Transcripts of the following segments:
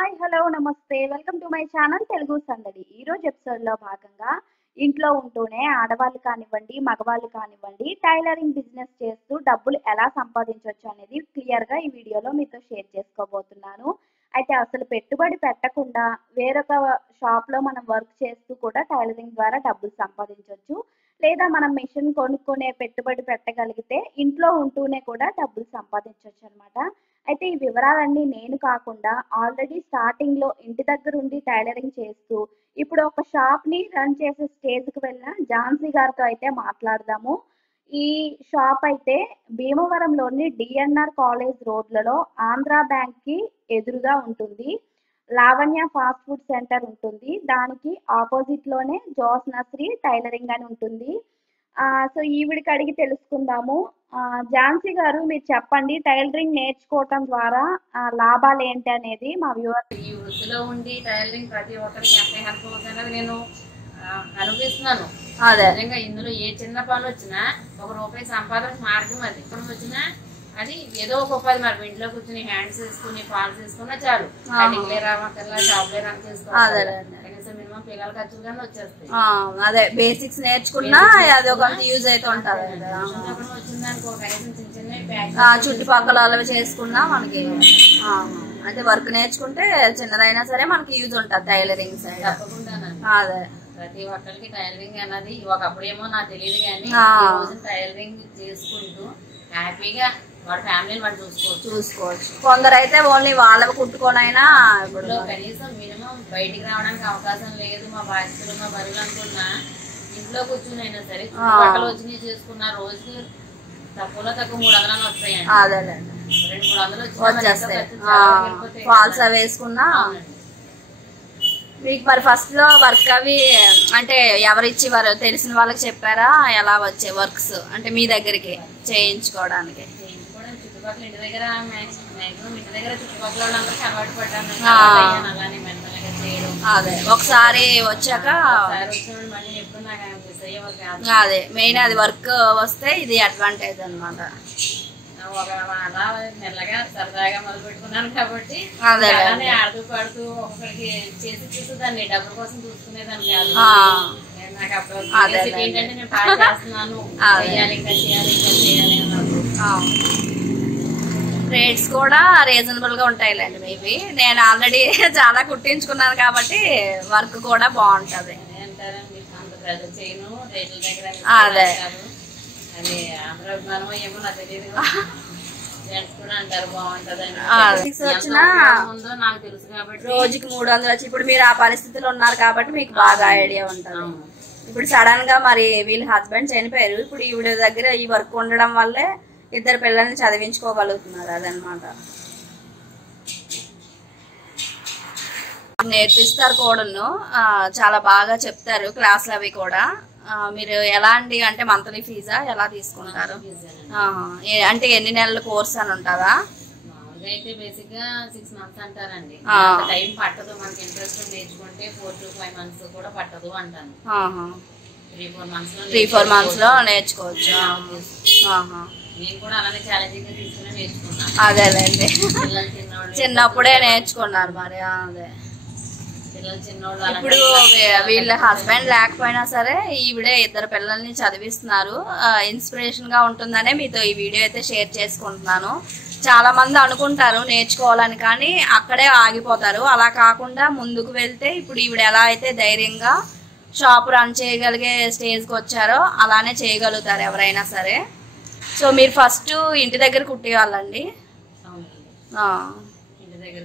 Hi hello నమస్తే welcome to my channel Telugu సందడి. ఈ రోజు ఎపిసోడ్లో భాగంగా ఇంట్లో ఉంటూనే ఆడవాళ్ళు కానివ్వండి మగవాళ్ళు కానివ్వండి టైలరింగ్ బిజినెస్ చేస్తూ డబ్బులు ఎలా సంపాదించవచ్చు అనేది క్లియర్గా ఈ వీడియోలో మీతో షేర్ చేసుకోబోతున్నాను. అయితే అసలు పెట్టుబడి పెట్టకుండా వేరొక షాప్లో మనం వర్క్ చేస్తూ కూడా టైలరింగ్ ద్వారా డబ్బులు సంపాదించవచ్చు. లేదా మనం మిషన్ కొనుక్కునే పెట్టుబడి పెట్టగలిగితే ఇంట్లో ఉంటూనే కూడా డబ్బులు సంపాదించవచ్చు అనమాట. అయితే ఈ వివరాలన్నీ నేను కాకుండా ఆల్రెడీ స్టార్టింగ్లో ఇంటి దగ్గర ఉండి టైలరింగ్ చేస్తూ ఇప్పుడు ఒక షాప్ని రన్ చేసే స్టేజ్కి వెళ్ళిన ఝాన్సీ గారితో అయితే మాట్లాడదాము. ఈ షాప్ అయితే భీమవరంలోని డిఎన్ఆర్ కాలేజ్ రోడ్లలో ఆంధ్ర బ్యాంక్కి ఎదురుగా ఉంటుంది. లావణ్య ఫాస్ట్ ఫుడ్ సెంటర్ ఉంటుంది. దానికి ఆపోజిట్లోనే జోస్నశ్రీ టైలరింగ్ అని ఉంటుంది. సో ఈవిడికి అడిగి తెలుసుకుందాము. ఝాన్సీ గారు మీరు చెప్పండి, టైలరింగ్ నేర్చుకోవటం ద్వారా లాభాలు ఏంటి అనేది మా వ్యూవర్స్. ఈ వృత్తిలో ఉండి టైలరింగ్ ప్రతి ఒక్కరికి ఎంత హెల్ప్ అవుతుంది నేను అనిపిస్తున్నాను. నిజంగా ఇందులో ఏ చిన్న పనులు వచ్చినా ₹1 సంపాదన మార్గం. అది ఇప్పుడు వచ్చినా అది ఏదో ఒక ఉపాధి. మరి ఇంట్లో కూర్చుని హ్యాండ్స్ వేసుకుని పాలు తీసుకున్నా చాలు. షాప్లే రన్ చేసుకోవాలి. మినిమం పిల్లల ఖర్చులు కానీ వచ్చేస్తాయి. అదే బేసిక్స్ నేర్చుకున్నా అది ఒక యూజ్ అయితే ఉంటది. వచ్చిందనుకో కనీసం చిన్న చిన్న చుట్టుపక్కల అలవి చేసుకున్నా మనకి అంటే వర్క్ నేర్చుకుంటే చిన్నదైనా సరే మనకి యూజ్ ఉంటది టైలరింగ్ సైడ్. తప్పకుండా అదే ప్రతి ఒక్కరికి టైలరింగ్ అన్నది ఒకప్పుడేమో నాకు తెలియదు కానీ టైలరింగ్ చేసుకుంటూ హ్యాపీగా వాడి ఫ్యామిలీని వాడు చూసుకోవచ్చు. కొందరు అయితే ఓన్లీ వాళ్ళకి కుట్టుకోనైనా ఇప్పుడు కనీసం మినిమం బయటికి రావడానికి అవకాశం లేదు. మా బాధ్యతలు మా బరువులు అనుకున్నా ఇంట్లో కూర్చుని అయినా సరే బట్టలు వచ్చి చేసుకున్న రోజుకి తక్కువలో తక్కువ 300 వస్తాయండి. 200-300 వచ్చేస్తాయి. ఫాల్స్ అవి వేసుకున్నా. మీకు మరి ఫస్ట్ లో వర్క్ అవి అంటే ఎవరిచ్చి తెలిసిన వాళ్ళకి చెప్పారా? ఎలా వచ్చే వర్క్స్ అంటే మీ దగ్గరికి చేయించుకోవడానికి? చుట్టుపక్కల ఇంటి దగ్గర మాక్సిమం ఇంటి దగ్గర చుట్టుపక్కల వాళ్ళందరికీ అలవాటు పడ్డాను. అలానే మెల్లమెల్లగా చేయడం. అదే ఒకసారి వచ్చాక మళ్ళీ ఎప్పుడు నాకు మిస్ అయ్యేవారు కాదు. అదే మెయిన్ అది వర్క్ వస్తే ఇది అడ్వాంటేజ్ అనమాట. అలా మెల్లగా సరదాగా మొదలు పెట్టుకున్నాను కాబట్టి అలానే ఆడుతూ పాడుతూ ఒక్కొక్కరికి చేసి చూసేదాన్ని. డబ్బుల కోసం చూసుకునేదాన్ని కాదు. నాకు అప్పుడు ఏంటంటే నేను పాట చేస్తున్నాను, చేయాలి ఇంకా చేయాలి ఇంకా చేయాలి అన్నప్పుడు. రేట్స్ కూడా రీజనబుల్ గా ఉంటాయిలేండి మేబీ. నేను ఆల్రెడీ చాలా కుట్టించుకున్నాను కాబట్టి వర్క్ కూడా బాగుంటది. అంటారండి అంత పెద్ద చేయను రేట్ల దగ్గర. అదే అది ఆంధ్రాభిమానం ఏమో నాకు తెలియదు. జెంట్స్ కూడా అంటారు బాగుంటదని. నాకు తెలుసు కాబట్టి రోజుకి 300 వచ్చి ఇప్పుడు మీరు ఆ పరిస్థితిలో ఉన్నారు కాబట్టి మీకు బాగా ఐడియా ఉంటుంది. ఇప్పుడు సడన్ గా మరి వీళ్ళ హస్బెండ్ చనిపోయారు. ఇప్పుడు ఈవిడ దగ్గర ఈ వర్క్ ఉండడం వల్లే 2 పిల్లల్ని చదివించుకోగలుగుతున్నారు. అదనమాట. నేర్పిస్తారు కూడాను, చాలా బాగా చెప్తారు క్లాసులు అవి కూడా. మీరు ఎలాంటి అంటే మంత్లీ ఫీజా ఎలా తీసుకుంటారు? అంటే ఎన్ని నెలల కోర్స్ అని ఉంటుందా? అయితే బేసిక్ గా 6 months అంటారండి. టైం పట్టదు. మనకి ఇంట్రెస్ట్ నేర్చుకుంటే 4 to 5 months కూడా పట్టదు అంటాను. 3-4 months లో నేర్చుకోవచ్చు. నేను కూడా అలానే ఛాలెంజింగ్ గా తీసుకుని నేర్చుకున్నాను. అదేలేండి, చిన్నప్పుడే నేర్చుకున్నారు మరి. అదే ఇప్పుడు వీళ్ళ హస్బెండ్ లేకపోయినా సరే ఈవిడే 2 పిల్లల్ని చదివిస్తున్నారు. ఇన్స్పిరేషన్ గా ఉంటుందనే మీతో ఈ వీడియో అయితే షేర్ చేసుకుంటున్నాను. చాలా మంది అనుకుంటారు నేర్చుకోవాలని, కానీ అక్కడే ఆగిపోతారు. అలా కాకుండా ముందుకు వెళ్తే ఇప్పుడు ఈవిడ ఎలా అయితే ధైర్యంగా షాప్ రన్ చేయగలిగే స్టేజ్కి వచ్చారో అలానే చేయగలుగుతారు ఎవరైనా సరే. సో మీరు ఫస్ట్ ఇంటి దగ్గర కుట్టేవాళ్ళండి? ఇంటి దగ్గర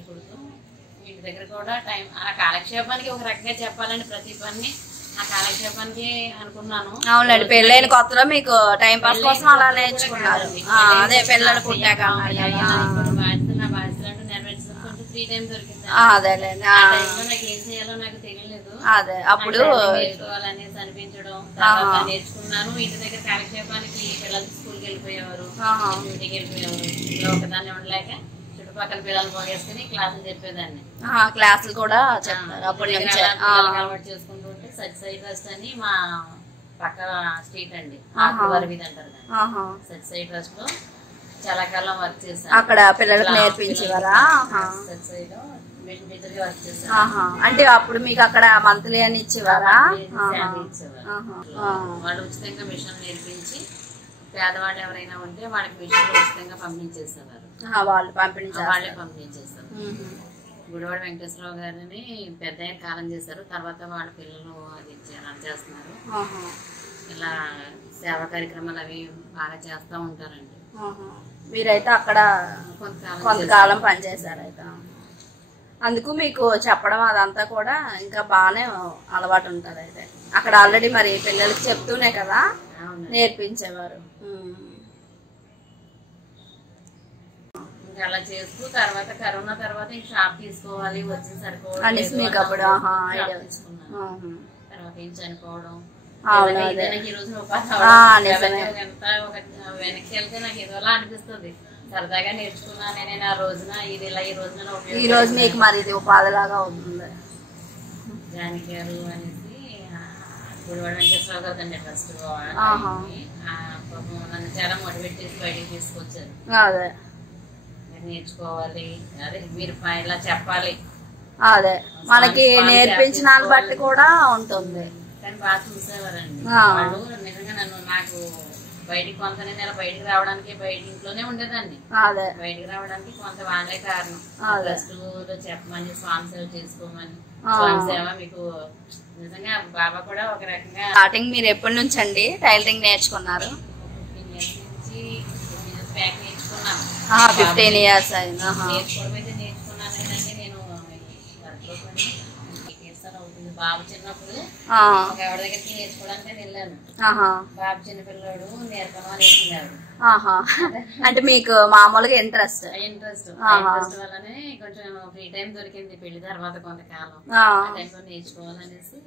ఇంటి దగ్గర కూడా టైం ఆ కాలక్షేపానికి ఒక రకంగా చెప్పాలండి. ప్రతి పని ఆ కాలక్షేపానికి అనుకున్నాను. అవునండి, పెళ్ళైన కొత్తలో మీకు టైం పాస్ కోసం అలా నేర్చుకున్నారు. అదే పిల్లలు పుట్టాక బాధ్యత నా బాధ్యతలు అంటే నెరవేర్చడం కొంచెం ఫ్రీ టైం దొరికింది. అదేలేండి, నాకు ఏం చేయాలో నాకు తెలియలేదు. అదే అప్పుడు నేర్చుకోవాలనేసి అనిపించడం నేర్చుకున్నాను. ఇంటి దగ్గర కాలక్షేపానికి పిల్లలు స్కూల్కి వెళ్ళిపోయేవారు, ఇంటికి వెళ్ళిపోయేవారు. ఇంట్లో ఒకదాన్ని ఉండలేక చుట్టుపక్కల పిల్లలు పోగేసుకుని క్లాసులు చెప్పేదాన్ని. క్లాసులు కూడా చెప్తారు అప్పటి నుంచి అలవాటు చేసుకుంటూ ఉంటే సత్యసాయి ట్రస్ట్ అని మా పక్క స్ట్రీట్ అండి, వరవీధి అంటారు. సత్యసాయి ట్రస్ట్ లో చాలా కాలం వర్క్ చేశాను. అక్కడ పిల్లలకు నేర్పించేవారా? సత్యసాయిలో మిషన్ టీచర్ గా వర్క్ చేశాను. అంటే అప్పుడు మీకు అక్కడ మంత్లీ అని ఇచ్చేవారా? వాళ్ళు ఉచితంగా మిషన్ నేర్పించి పేదవాళ్ళు ఎవరైనా ఉంటే వాళ్ళకి మిషన్ ఉచితంగా పంపించేసేవారు. వాళ్ళే పంపించేస్తారు. గుడివాడ వెంకటేశ్వరరావు గారిని పెద్ద కాలం చేశారు. తర్వాత వాళ్ళ పిల్లలు అది రన్ చేస్తున్నారు. ఇలా సేవా కార్యక్రమాలు అవి బాగా చేస్తూ ఉంటారండి. మీరైతే అక్కడ కొంతకాలం పనిచేశారు అయితే, అందుకు మీకు చెప్పడం అదంతా కూడా ఇంకా బాగానే అలవాటు ఉంటుంది. అయితే అక్కడ ఆల్రెడీ మరి పిల్లలకి చెప్తూనే కదా నేర్పించేవారు. అలా చేస్తూ తర్వాత కరోనా తర్వాత ఇంక షాప్ తీసుకోవాలి వచ్చిన సరిపోవడం మీకు అప్పుడు తర్వాత ఏం చనిపోవడం వెనక్కి వెళ్తే నాకు ఏదోలా అనిపిస్తుంది. సరదాగా నేర్చుకున్నాను నేను ఆ రోజున ఇది ఇలా ఈ రోజున ఈ రోజు మీకు మరి ఇది ఉపాధి లాగా అవుతుంది. జానకి గారు అనేసి గుడివాడ వెంకటేశ్వరరావు గారు అండి ఫస్ట్ నన్ను చాలా మోటివేట్ చేసి బయటికి తీసుకొచ్చారు. అదే నేర్చుకోవాలి, అదే మీరు ఇలా చెప్పాలి, అదే మనకి నేర్పించిన బట్టి కూడా ఉంటుంది. కానీ బాగా చూసేవారండి వాళ్ళు. నిజంగా నాకు బయటికి కొంత నేను బయటికి రావడానికి బయట ఇంట్లోనే ఉండేదాన్ని. బయటికి రావడానికి కొంత వాళ్ళే కారణం. ఫస్ట్ చెప్పమని స్వామి సేవ చేసుకోమని. స్వామి సేవ మీకు నిజంగా బాబా కూడా ఒక రకంగా. స్టార్టింగ్ మీరు ఎప్పటి నుంచి అండి టైలరింగ్ నేర్చుకున్నారు? 15 years బ్యాక్ నేర్చుకున్నాను. 15 years అయింది. నేర్చుకోవడం అయితే నేర్చుకున్నాను. ఏంటంటే నేను బాబు చిన్నప్పుడు ఒక ఎవరి దగ్గరికి నేర్చుకోవడానికి వెళ్ళాను. బాబు చిన్నపిల్లడు నేర్పమని అంటే మీకు మామూలుగా ఇంట్రెస్ట్ వల్లనే కొంచెం ఫ్రీ టైం దొరికింది పెళ్లి తర్వాత కొంతకాలం టైంలో నేర్చుకోవాలనేసి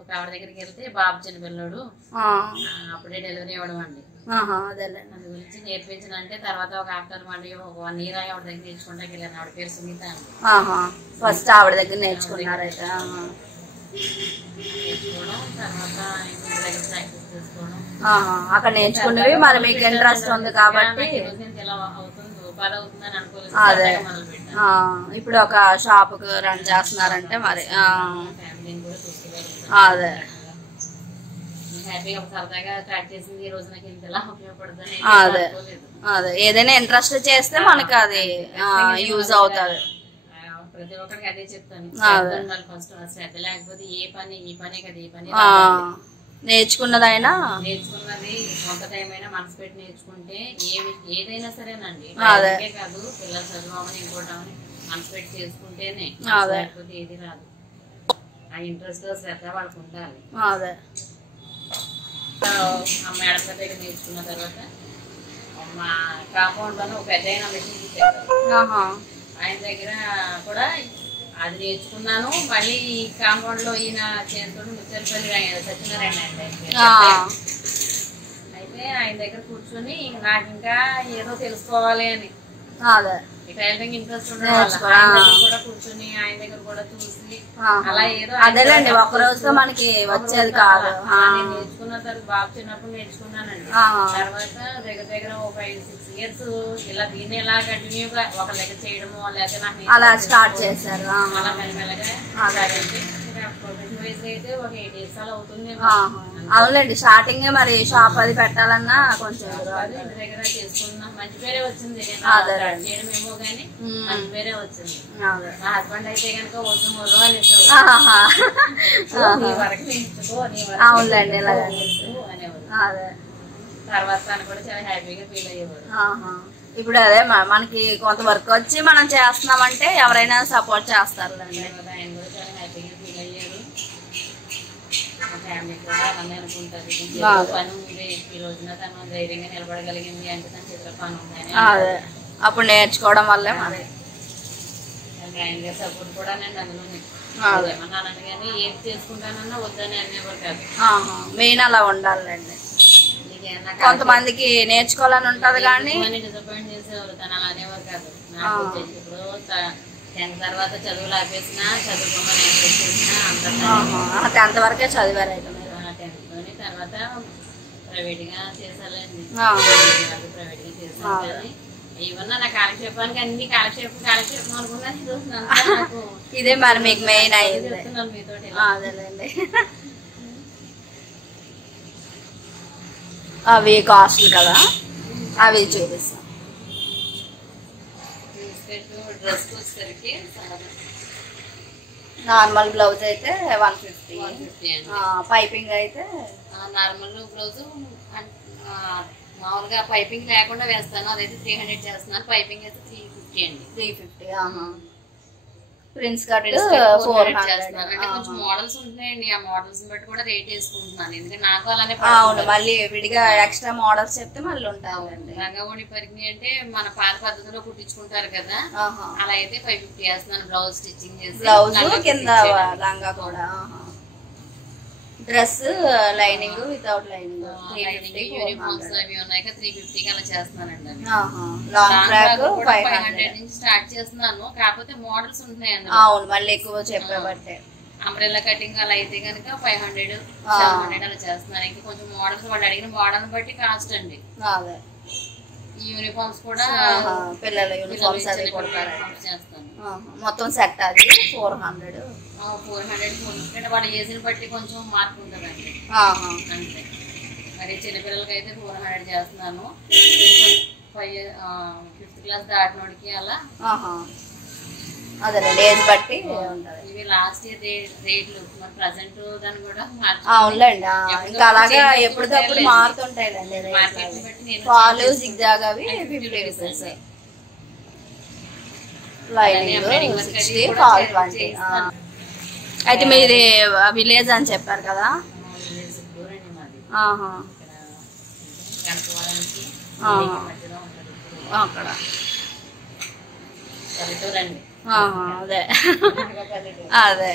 ఒక ఆవిడ దగ్గరికి వెళ్తే బాబు చిన్నపిల్లడు అప్పుడే డెలివరీ అవ్వడం అండి. అందు గురించి నేర్పించిన అంటే తర్వాత ఒక ఆఫ్టర్ మళ్ళీ ఒక 1 year ఆవిడ దగ్గర నేర్చుకుంటాకి వెళ్ళాను. ఆవిడ పేరు సునీత అండి. ఫస్ట్ ఆవిడ దగ్గర నేర్చుకున్నారు. నేర్చుకోవడం తర్వాత ఇంటి దగ్గర ప్రాక్టీస్ చేసుకోవడం అక్కడ నేర్చుకునేవి మరి మీకు ఇంట్రెస్ట్ ఉంది కాబట్టి ఎలా అవుతుంది ఉపాధి అవుతుందని అనుకోలేదు. అదే ఇప్పుడు ఒక షాప్ కు రన్ చేస్తున్నారంటే మరి ఫ్యామిలీని కూడా చూసుకోగలుగుతాం. అదే హ్యాపీగా సరదాగా స్టార్ట్ చేసింది. ఈ రోజు నాకు ఇంతలా ఉపయోగపడుతుంది. అదే అదే ఏదైనా ఇంట్రెస్ట్ చేస్తే మనకి అది యూజ్ అవుతుంది. ప్రతి ఒక్కరికి అదే చెప్తాను. ఫస్ట్ శ్రద్ధ లేకపోతే ఏ పని ఈ పనే కదా ఈ పని నేర్చుకున్నదైనా నేర్చుకున్నది కొంత టైం అయినా మనసు పెట్టి నేర్చుకుంటే ఏదైనా సరేనండి. అదే కాదు పిల్లలు చదువుమని ఇంకోటమని మనసు పెట్టి చేసుకుంటేనే లేకపోతే ఏది రాదు. ఆ ఇంట్రెస్ట్ శ్రద్ధ వాళ్ళకు ఉండాలి. అదే మేడం దగ్గర నేర్చుకున్న తర్వాత మా కాంపౌండ్ లోనే ఒక పెద్ద అయిన మెషిన్ ఇచ్చారు. ఆయన దగ్గర కూడా అది నేర్చుకున్నాను. మళ్ళీ ఈ కాంపౌండ్ లో ఈయన చేసుకుని ముచ్చరిపల్లి సత్యనారాయణ అండి. అయితే ఆయన దగ్గర కూర్చొని నాకు ఇంకా ఏదో తెలుసుకోవాలి అని టైలరింగ్ ఇంట్రెస్ట్ ఉండడం వల్ల ఆయన దగ్గర కూడా కూర్చొని ఆయన దగ్గర కూడా చూసి అలా ఏదో అదేలేండి ఒక రోజుతో మనకి వచ్చేది కాదు. నేను నేర్చుకున్న తర్వాత బాబు చిన్నప్పుడు నేర్చుకున్నానండి. తర్వాత దగ్గర దగ్గర ఒక 5-6 years ఇలా దీన్ని ఎలా కంటిన్యూగా ఒక లెక్క చేయడము లేకపోతే నాకు అలా స్టార్ట్ చేశారు. అలా మెల్లమెల్లగా ప్రొఫెషన్ వైజ్ అయితే ఒక 8 years అలా అవుతుంది. అవునండి స్టార్టింగ్ మరి షాప్ అది పెట్టాలన్నా కొంచెం ఇంటి దగ్గర చేసుకున్నాం. మంచి పేరే వచ్చింది. చేయడమేమో గానీ మంచి పేరే వచ్చింది. మా హస్బెండ్ అయితే కనుక వద్దు మొదలు అనేసి వరకు నేర్చుకో అవునులేండి అనేవారు. తర్వాత తను కూడా చాలా హ్యాపీగా ఫీల్ అయ్యేవారు. ఇప్పుడు అదే మనకి కొంత వర్క్ వచ్చి మనం చేస్తున్నామంటే ఎవరైనా సపోర్ట్ చేస్తారు. ఆయన కూడా చాలా హ్యాపీగా ఫీల్ అయ్యారు. ఫ్యామిలీ కూడా అలానే అనుకుంటారు. పని మీదే ఈ రోజున తను ధైర్యంగా నిలబడగలిగింది అంటే తన చేతిలో పని ఉందని అప్పుడు నేర్చుకోవడం వల్లే మరి ఆయన గారి సపోర్ట్ కూడా నేను అందులోనే ఏమన్నానంటే కానీ ఏది చేసుకుంటానన్నా వద్దని అనేవారు కాదు. మెయిన్ అలా ఉండాలండి. కొంతమందికి నేర్చుకోవాలని ఉంటది కానీ డిసప్పాయింట్ చేసేవారు. తను అలా అనేవారు కాదు. నాకు ఇప్పుడు 10th తర్వాత చదువులు ఆపేసినా చదువుకోమని చేసినా అంత 10th వరకే చదివారు. 10th లోని తర్వాత ప్రైవేట్ గా చేసాలండి. ప్రైవేట్ గా చేసాను కానీ ఏమన్నా నా కాలక్షేపానికి అన్ని కాలక్షేపం అనుకున్నాను. నాకు ఇదే మరి మీకు మెయిన్ అయ్యింది. చెప్తున్నాను మీతో. అదేలేండి. అవి కాస్ట్లు కదా, అవి చూపిస్తాం. డ్రెస్ వచ్చేసరికి నార్మల్ బ్లౌజ్ అయితే 150, 150 అండి. పైపింగ్ అయితే నార్మల్ బ్లౌజ్ మామూలుగా పైపింగ్ లేకుండా వేస్తాను, అదైతే 300 చేస్తున్నాను. పైపింగ్ అయితే 350 అండి. 350. ప్రిన్స్ కట్ 400 చేస్తున్నాను. అంటే కొంచెం మోడల్స్ ఉంటున్నాయండి, ఆ మోడల్స్ బట్టి కూడా రేట్ వేసుకుంటున్నాను. ఎందుకంటే నాకు అలానే అవును, మళ్ళీ విడిగా ఎక్స్ట్రా మోడల్స్ చెప్తే మళ్ళీ ఉంటాయండి. రంగవోణి పరిజ్ఞ అంటే మన పాత పద్ధతిలో కుట్టించుకుంటారు కదా, అలా అయితే 550 వేస్తున్నాను. బ్లౌజ్ స్టిచ్చింగ్ చేసి బ్లౌజ్ కింద లంగా కూడా. Dress lining without lining uniforms అవి ఉన్నాయి కదా 350 అలా చేస్తున్నానండి. లాంగ్ ఫ్రాక్ 500 నుంచి స్టార్ట్ చేస్తున్నాను. కాకపోతే మోడల్స్ ఉంటున్నాయి అందులో. అవును, మళ్ళీ ఎక్కువ చెప్పేబట్టే. అంబ్రెల్లా కటింగ్ అలా అయితే కనుక 500, 700 అలా చేస్తున్నాను. ఇంకా కొంచెం మోడల్స్ వాళ్ళు అడిగిన మోడల్ బట్టి కాస్ట్ అండి. అదే యూనిఫామ్స్ కూడా పిల్లల యూనిఫామ్స్ అది చేస్తాను. మొత్తం సెట్ అది 400. 400 వాళ్ళ ఏజ్ని బట్టి కొంచెం మార్పు ఉంటుందండి అంతే. మరి చిన్నపిల్లలకి అయితే 400 చేస్తున్నాను. 5th క్లాస్ దాటినోడికి అలా. అదేనండి, ఏజ్ బట్టి ఇవి లాస్ట్ ఇయర్ రేట్లు మరి ప్రజెంట్ దాన్ని కూడా అవునులేండి. ఇంకా అలాగా ఎప్పటికప్పుడు మారుతుంటాయిలేండి. పాలు జిగ్జాగ్ అవి 50 రూపీస్, లైనింగ్ 60, ఫాల్ 20. అయితే మీది విలేజ్ అని చెప్పారు కదా. అక్కడ అదే అదే